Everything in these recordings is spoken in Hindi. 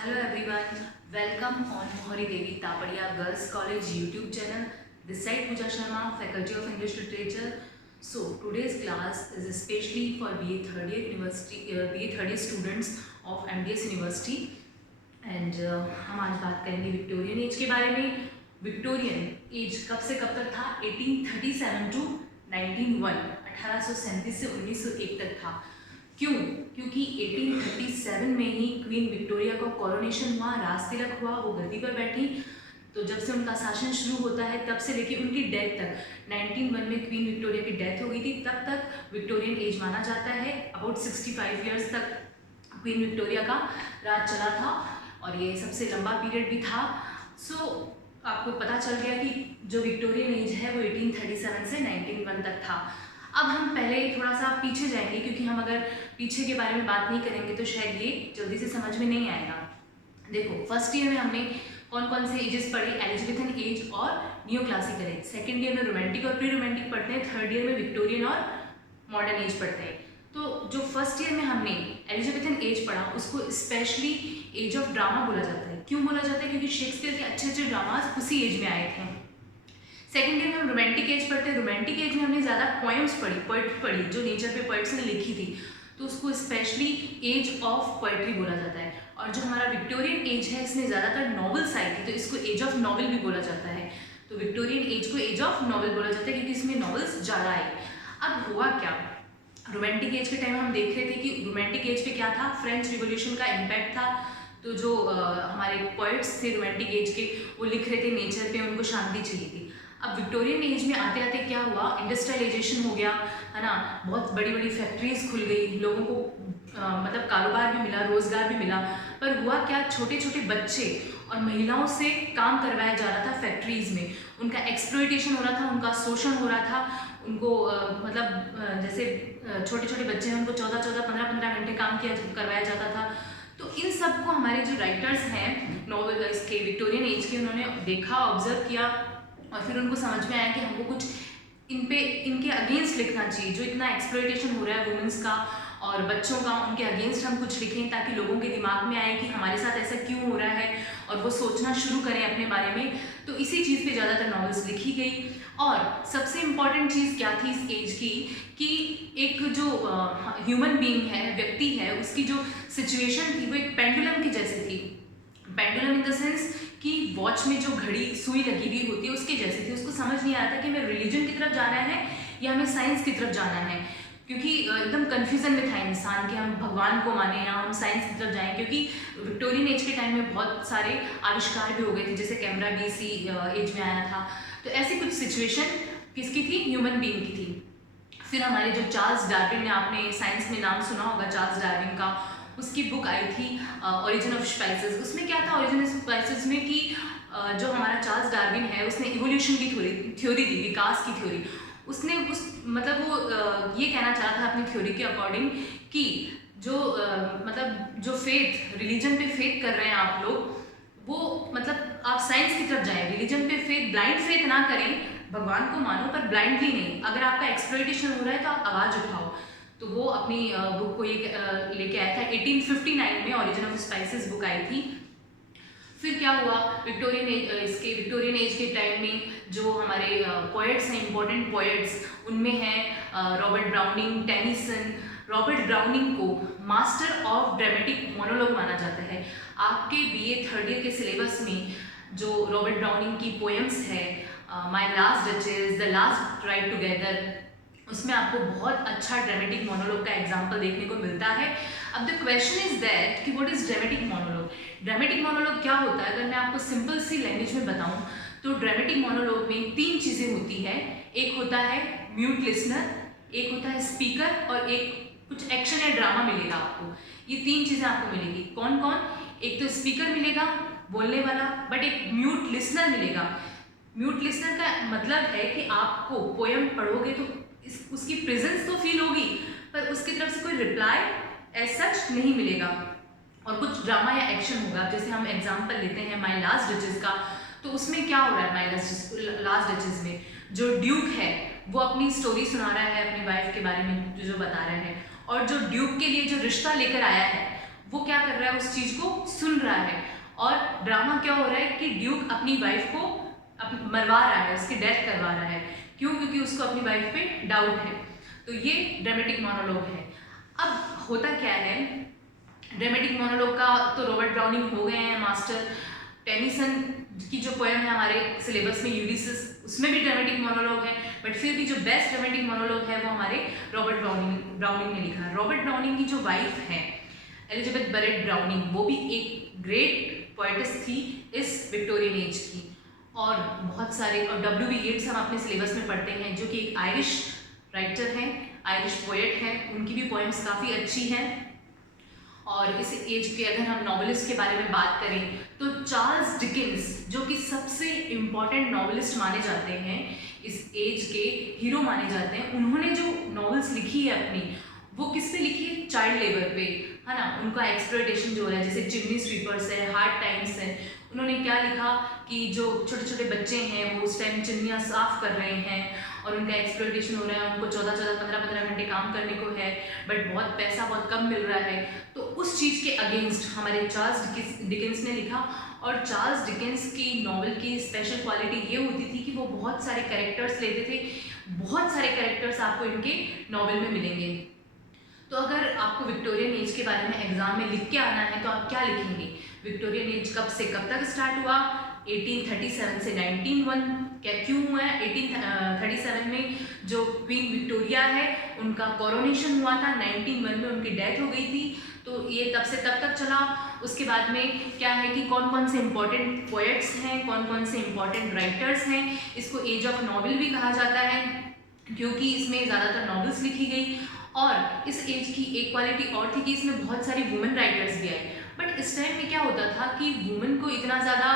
Hello everyone, welcome on Mohari Devi Tapadia Girls College YouTube channel. This side Pooja Sharma, Faculty of English Literature. So today's class is especially for BA third year university, BA third year students of MDS University. And हम आज बात करेंगे विक्टोरियन एज के बारे में। विक्टोरियन एज कब से कब तक था? 1837 टू 1901, 1837 से 1901 तक था। क्यों? क्योंकि 1837 में ही क्वीन विक्टोरिया का कोरोनेशन हुआ, राज तिलक हुआ, वो गद्दी पर बैठी। तो जब से उनका शासन शुरू होता है तब से लेके उनकी डेथ तक, 1901 में क्वीन विक्टोरिया की डेथ हो गई थी, तब तक विक्टोरियन एज माना जाता है। अबाउट 65 ईयर्स तक क्वीन विक्टोरिया का राज चला था और ये सबसे लंबा पीरियड भी था। आपको पता चल गया कि जो विक्टोरियन एज है वो 1837 से 1901 तक था। अब हम पहले थोड़ा सा पीछे जाएंगे, क्योंकि हम अगर पीछे के बारे में बात नहीं करेंगे तो शायद ये जल्दी से समझ में नहीं आएगा। देखो, फर्स्ट ईयर में हमने कौन कौन से एजेस पढ़े? एलिजाबेथन एज और new classical as. Second year में रोमांटिक और प्री रोमांटिक पढ़ते हैं। थर्ड ईयर में विक्टोरियन और मॉडर्न एज पढ़ते हैं। तो जो फर्स्ट ईयर में हमने एलिजाबेथन एज पढ़ा उसको स्पेशली एज ऑफ ड्रामा बोला जाता है। क्यों बोला जाता है? क्योंकि शेक्सपियर के अच्छे अच्छे ड्रामाज उसी एज में आए थे। सेकेंड ईयर में हम रोमांटिक एज पढ़ते हैं। रोमांटिक एज में हमने ज़्यादा पोएम्स पढ़ी, पोइट्री पढ़ी, जो नेचर पे पोइट्स ने लिखी थी, तो उसको स्पेशली एज ऑफ पोइट्री बोला जाता है। और जो हमारा विक्टोरियन एज है इसमें ज़्यादातर नॉवेल्स आई थी, तो इसको एज ऑफ नॉवेल भी बोला जाता है। तो विक्टोरियन एज को एज ऑफ नॉवेल बोला जाता है क्योंकि इसमें नॉवेल्स ज़्यादा आए। अब हुआ क्या? रोमांटिक एज के टाइम हम देख रहे थे कि रोमांटिक एज पे क्या था? फ्रेंच रिवॉल्यूशन का इम्पैक्ट था। तो जो हमारे पोइट्स थे रोमांटिक एज के, वो लिख रहे थे नेचर पे, उनको शांति चाहिए थी। अब विक्टोरियन एज में आते आते क्या हुआ? इंडस्ट्रियलाइजेशन हो गया, है ना। बहुत बड़ी बड़ी फैक्ट्रीज खुल गई, लोगों को मतलब कारोबार भी मिला, रोजगार भी मिला। पर हुआ क्या? छोटे छोटे बच्चे और महिलाओं से काम करवाया जा रहा था फैक्ट्रीज में। उनका एक्सप्लॉयटेशन हो रहा था, उनका शोषण हो रहा था। उनको जैसे छोटे छोटे बच्चे हैं, उनको 14-14, 15-15 घंटे काम करवाया जाता था। तो इन सब को हमारे जो राइटर्स हैं नॉवेल इसके विक्टोरियन एज के, उन्होंने देखा, ऑब्जर्व किया और फिर उनको समझ में आया कि हमको कुछ इनके अगेंस्ट लिखना चाहिए। जो इतना एक्सप्लॉयटेशन हो रहा है वुमेंस का और बच्चों का, उनके अगेंस्ट हम कुछ लिखें ताकि लोगों के दिमाग में आए कि हमारे साथ ऐसा क्यों हो रहा है और वो सोचना शुरू करें अपने बारे में। तो इसी चीज़ पे ज़्यादातर नॉवेल्स लिखी गई। और सबसे इम्पॉर्टेंट चीज़ क्या थी इस एज की, कि एक जो ह्यूमन बीइंग है, व्यक्ति है, उसकी जो सिचुएशन थी वो एक पेंडुलम की जैसी थी। पेंडुलम इन द सेंस कि वॉच में जो घड़ी सुई लगी हुई होती है उसके जैसी थी। उसको समझ नहीं आ रहा था कि हमें रिलीजन की तरफ जाना है या हमें साइंस की तरफ जाना है, क्योंकि एकदम कन्फ्यूजन में था इंसान कि हम भगवान को माने या हम साइंस की तरफ जाएं। क्योंकि विक्टोरियन एज के टाइम में बहुत सारे आविष्कार भी हो गए थे, जैसे कैमरा भी इसी एज में आया था। तो ऐसी कुछ सिचुएशन किसकी थी? ह्यूमन बीइंग की थी। फिर हमारे जो चार्ल्स डार्विन ने, आपने साइंस में नाम सुना होगा चार्ल्स डार्विन का, उसकी बुक आई थी ओरिजिन ऑफ स्पाइसेस। उसमें क्या था ओरिजिन ऑफ स्पाइसेस में कि जो हमारा चार्ल्स डार्विन है उसने इवोल्यूशन की थ्योरी दी, विकास की थ्योरी। उसने उस मतलब वो ये कहना चाह रहा था अपनी थ्योरी के अकॉर्डिंग कि जो मतलब जो फेथ, रिलीजन पे फेथ कर रहे हैं आप लोग, वो मतलब आप साइंस की तरफ जाएं, रिलीजन पे फेथ, ब्लाइंड फेथ ना करें, भगवान को मानो पर ब्लाइंडली नहीं। अगर आपका एक्सप्लॉयटेशन हो रहा है तो आप आवाज़ उठाओ। तो वो अपनी बुक को ये लेके आया था। 1859 में ओरिजिन ऑफ स्पाइसेस बुक आई थी। फिर क्या हुआ? विक्टोरियन एज के टाइम में जो हमारे पोएट्स हैं, इंपॉर्टेंट पोएट्स, उनमें हैं Robert browning, Tennyson. Robert browning को मास्टर ऑफ ड्रामेटिक मोनोलॉग माना जाता है। आपके बीए थर्ड ईयर के सिलेबस में जो रॉबर्ट ब्राउनिंग की पोएम्स है, my last duchess, the last ride together, उसमें आपको बहुत अच्छा ड्रामेटिक मोनोलॉग का एग्जाम्पल देखने को मिलता है। अब द क्वेश्चन इज दैट कि what is dramatic monologue? Dramatic monologue क्या होता है? अगर मैं आपको सिंपल सी लैंग्वेज में बताऊं तो ड्रामेटिक मोनोलॉग में 3 चीज़ें होती है। एक होता है म्यूट लिसनर, एक होता है स्पीकर, और एक कुछ एक्शन या ड्रामा मिलेगा आपको। ये 3 चीज़ें आपको मिलेगी। कौन कौन? एक तो स्पीकर मिलेगा, बोलने वाला, बट एक म्यूट लिसनर मिलेगा। म्यूट लिसनर का मतलब है कि आपको पोएम पढ़ोगे तो उसकी प्रेजेंस तो फील होगी, पर उसकी तरफ से कोई रिप्लाई एज सच नहीं मिलेगा, और कुछ ड्रामा या एक्शन होगा। जैसे हम एग्जांपल लेते हैं माई लास्ट डचेस का, तो उसमें क्या हो रहा है? माई लास्ट डचेस में जो ड्यूक है वो अपनी स्टोरी सुना रहा है अपनी वाइफ के बारे में, जो बता रहा है, और जो ड्यूक के लिए जो रिश्ता लेकर आया है वो क्या कर रहा है, उस चीज़ को सुन रहा है। और ड्रामा क्या हो रहा है कि ड्यूक अपनी वाइफ को मरवा रहा है, उसकी डेथ करवा रहा है। क्यों? क्योंकि उसको अपनी वाइफ पे डाउट है। तो ये ड्रामेटिक मोनोलॉग है। अब होता क्या है, ड्रामेटिक मोनोलॉग का तो रॉबर्ट ब्राउनिंग हो गए हैं मास्टर। टेनिसन की जो पोएम है हमारे सिलेबस में यूलिसिस, उसमें भी ड्रामेटिक मोनोलॉग है, बट फिर भी जो बेस्ट ड्रामेटिक मोनोलॉग है वो हमारे रॉबर्ट ब्राउनिंग ने लिखा है। रॉबर्ट ब्राउनिंग की जो वाइफ है एलिजाबेथ बरेट ब्राउनिंग, वो भी एक ग्रेट पोएटिस थी इस विक्टोरियन एज की। और बहुत सारे, और W.B. येट्स हम अपने सिलेबस में पढ़ते हैं, जो कि एक आयरिश राइटर हैं, आयरिश पोएट हैं। उनकी भी पोएम्स काफ़ी अच्छी हैं। और इस एज के अगर हम नॉवेलिस्ट के बारे में बात करें तो चार्ल्स डिकेंस, जो कि सबसे इम्पॉर्टेंट नॉवेलिस्ट माने जाते हैं, इस एज के हीरो माने जाते हैं। उन्होंने जो नॉवेल्स लिखी है अपनी, वो किस पे लिखी है? चाइल्ड लेबर पे, है ना। उनका एक्सप्लॉयटेशन जो है, जैसे चिमनी स्वीपर्स है, हार्ड टाइम्स है। उन्होंने क्या लिखा कि जो छोटे छोटे बच्चे हैं वो उस टाइम चिमनियाँ साफ कर रहे हैं और उनका एक्सप्लॉयटेशन हो रहा है, उनको 14-14, 15-15 घंटे काम करने को है, बट बहुत पैसा बहुत कम मिल रहा है। तो उस चीज़ के अगेंस्ट हमारे चार्ल्स डिकेंस ने लिखा। और चार्ल्स डिकेंस की नॉवल की स्पेशल क्वालिटी ये होती थी कि वो बहुत सारे कैरेक्टर्स लेते थे। बहुत सारे कैरेक्टर्स आपको इनके नॉवल में मिलेंगे। तो अगर आपको विक्टोरियन एज के बारे में एग्जाम में लिख के आना है तो आप क्या लिखेंगे? विक्टोरियन एज कब से कब तक स्टार्ट हुआ? 1837 से 1901। क्या क्यों हुआ है? 1837 में जो क्वीन विक्टोरिया है उनका कोरोनेशन हुआ था, 1901 में उनकी डेथ हो गई थी। तो ये तब से तब तक चला। उसके बाद में क्या है कि कौन कौन से इम्पोर्टेंट पोएट्स हैं, कौन कौन से इम्पोर्टेंट राइटर्स हैं। इसको एज ऑफ नॉवेल भी कहा जाता है क्योंकि इसमें ज़्यादातर नॉवेल्स लिखी गई। और इस एज की एक क्वालिटी और थी कि इसमें बहुत सारी वुमेन राइटर्स भी आए। बट इस टाइम में क्या होता था कि वुमेन को इतना ज़्यादा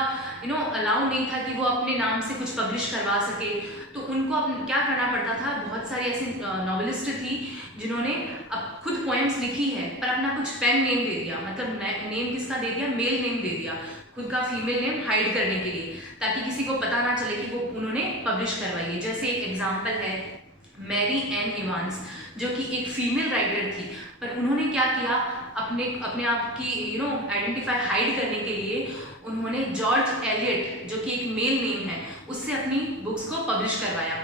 अलाउ नहीं था कि वो अपने नाम से कुछ पब्लिश करवा सके। तो उनको क्या करना पड़ता था, बहुत सारी ऐसी नॉवेलिस्ट थी जिन्होंने अब खुद पोएम्स लिखी है पर अपना कुछ पेन नेम दे दिया। मतलब नेम किसका दे दिया? मेल नेम दे दिया, खुद का फीमेल नेम हाइड करने के लिए, ताकि किसी को पता ना चले कि वो उन्होंने पब्लिश करवाई है। जैसे एक एग्जाम्पल है मैरी एन इवांस, जो कि एक फीमेल राइटर थी, पर उन्होंने क्या किया, अपने आप की आइडेंटिफाई हाइड करने के लिए उन्होंने जॉर्ज एलियट, जो कि एक मेल नेम है, उससे अपनी बुक्स को पब्लिश करवाया।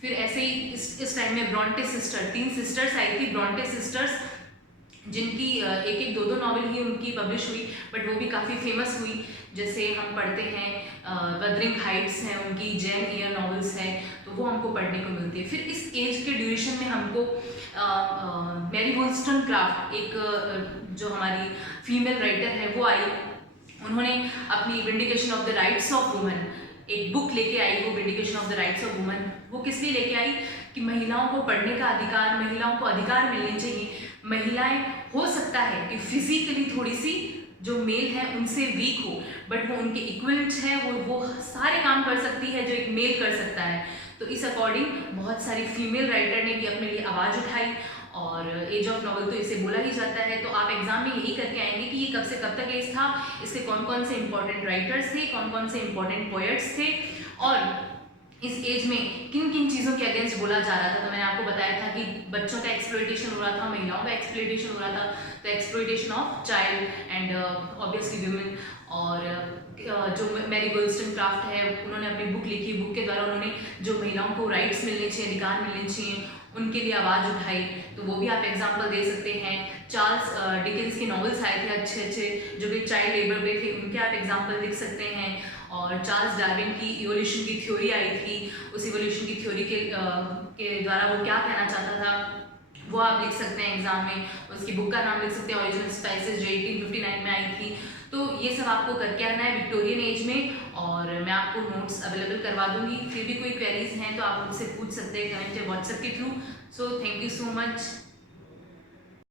फिर ऐसे ही इस टाइम में ब्रॉन्टे सिस्टर, 3 सिस्टर्स आई थी, ब्रॉन्टे सिस्टर्स, जिनकी एक एक 2-2 नॉवेल ही उनकी पब्लिश हुई, बट वो भी काफ़ी फेमस हुई। जैसे हम पढ़ते हैं वदरिंग हाइट्स हैं उनकी, जैन ईयर नॉवेल्स हैं, तो वो हमको पढ़ने को मिलती है। फिर इस एज के ड्यूरेशन में हमको मैरी वोllstonecraft, एक जो हमारी फीमेल राइटर है, वो आई। उन्होंने अपनी vindication of the rights of women एक बुक लेके आई, वो vindication of the rights of women. वो किस लिए लेके आई कि महिलाओं को पढ़ने का अधिकार, महिलाओं को अधिकार मिलने चाहिए। महिलाएं, हो सकता है कि फिजिकली थोड़ी सी जो मेल है उनसे वीक हो, बट वो उनके इक्वलेंट है, वो सारे काम कर सकती है जो एक मेल कर सकता है। तो इस अकॉर्डिंग बहुत सारी फीमेल राइटर ने भी अपने लिए आवाज़ उठाई, और एज ऑफ नॉवल तो इसे बोला ही जाता है। तो आप एग्जाम में यही करके आएंगे कि ये कब से कब तक एज था, इसके कौन कौन से इंपॉर्टेंट राइटर्स थे, कौन कौन से इंपॉर्टेंट पोएट्स थे, और इस एज में किन किन चीज़ों के अगेंस्ट बोला जा रहा था। तो मैंने आपको बताया था कि बच्चों का एक्सप्लॉयटेशन हो रहा था, महिलाओं का एक्सप्लॉयटेशन हो रहा था, तो exploitation of child and obviously women. और जो मैरी वोllstonecraft है, उन्होंने अपनी बुक लिखी, बुक के द्वारा उन्होंने जो महिलाओं को राइट्स मिलने चाहिए, अधिकार मिलने चाहिए, उनके लिए आवाज़ उठाई। तो वो भी आप एग्जाम्पल दे सकते हैं। चार्ल्स डिकेंस के नॉवेल्स आए थे अच्छे अच्छे, जो कि चाइल्ड लेबर पे थे, उनके आप एग्जाम्पल लिख सकते हैं। और चार्ल्स डार्विन की इवोल्यूशन की थ्योरी आई थी, उस इवोल्यूशन की थ्योरी के द्वारा वो क्या कहना चाहता था वो आप लिख सकते हैं एग्जाम में। उसकी बुक का नाम लिख सकते हैं, ओरिजिनल स्पाइसेस, जो 1859 में आई थी। तो ये सब आपको करके आना है विक्टोरियन एज में, और मैं आपको नोट्स अवेलेबल करवा दूंगी। फिर भी कोई क्वेरीज हैं तो आप मुझसे पूछ सकते हैं कमेंट या व्हाट्सएप के through. So thank you so much.